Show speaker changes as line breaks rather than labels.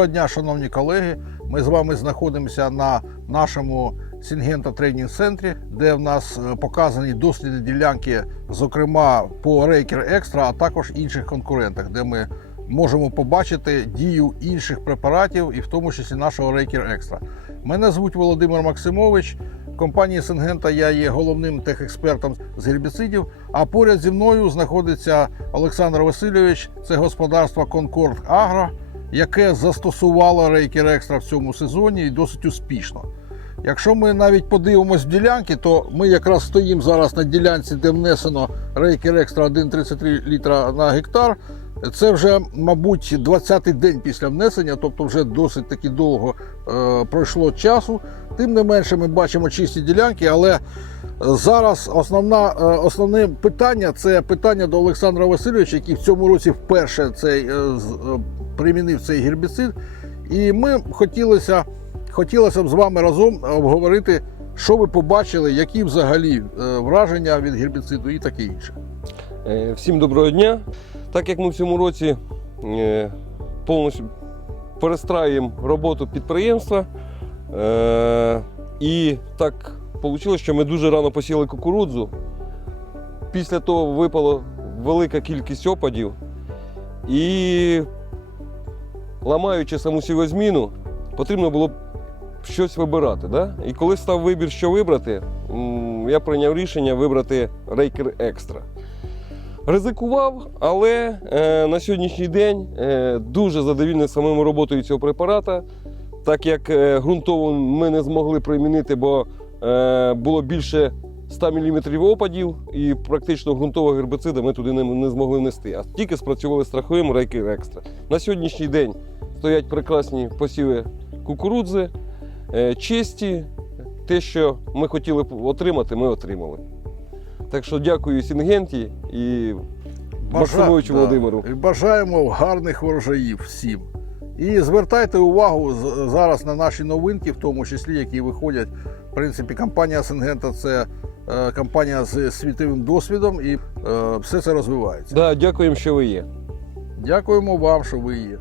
Доброго дня, шановні колеги. Ми з вами знаходимося на нашому Сінгента тренінг центрі, де в нас е, показані дослідні ділянки, зокрема по Рейкер Екстра, а також інших конкурентах, де ми можемо побачити дію інших препаратів, і в тому числі нашого Рейкер Екстра. Мене звуть Володимир Максимович. Компанії Сингента я є головним техекспертом з гербіцидів. А поряд зі мною знаходиться Олександр Васильович, це господарство Конкорд Агро, яке застосувало Рейкер Екстра в цьому сезоні і досить успішно. Якщо ми навіть подивимось в ділянки, то ми якраз стоїмо зараз на ділянці, де внесено Рейкер Екстра 1,33 літра на гектар. Це вже, мабуть, 20-й день після внесення, тобто вже досить таки довго е, пройшло часу. Тим не менше, ми бачимо чисті ділянки, але зараз основна, е, основне питання це питання до Олександра Васильовича, який в цьому році вперше цей, е, е, примінив цей гербіцид. І ми хотілося, хотілося б з вами разом обговорити, що ви побачили, які взагалі е, враження від гербіциду і таке інше.
Е, Всім доброго дня. Так як ми в цьому році е, повністю перестраюємо роботу підприємства, е, і так вийшло, що ми дуже рано посіяли кукурудзу. Після того випала велика кількість опадів. І ламаючи саму сівозміну, потрібно було щось вибирати. Да? І коли став вибір, що вибрати, я прийняв рішення вибрати Рейкер Екстра. Ризикував, але е, на сьогоднішній день е, дуже задовільний самим роботою цього препарата, так як е, ґрунтово ми не змогли примінити, бо е, було більше 100 мм опадів, і практично ґрунтового гербицида ми туди не, не змогли внести. А тільки спрацювали страховим рейкер екстра. На сьогоднішній день стоять прекрасні посіви кукурудзи, е, чисті. Те, що ми хотіли отримати, ми отримали. Так що дякую Сінгенті і Максимовичу
да.
Володимиру.
І бажаємо гарних врожаїв всім. І звертайте увагу зараз на наші новинки, в тому числі, які виходять. В принципі, компанія Сингента це е, компанія з світовим досвідом, і е, все це розвивається.
Да, дякуємо, що ви є.
Дякуємо вам, що ви є.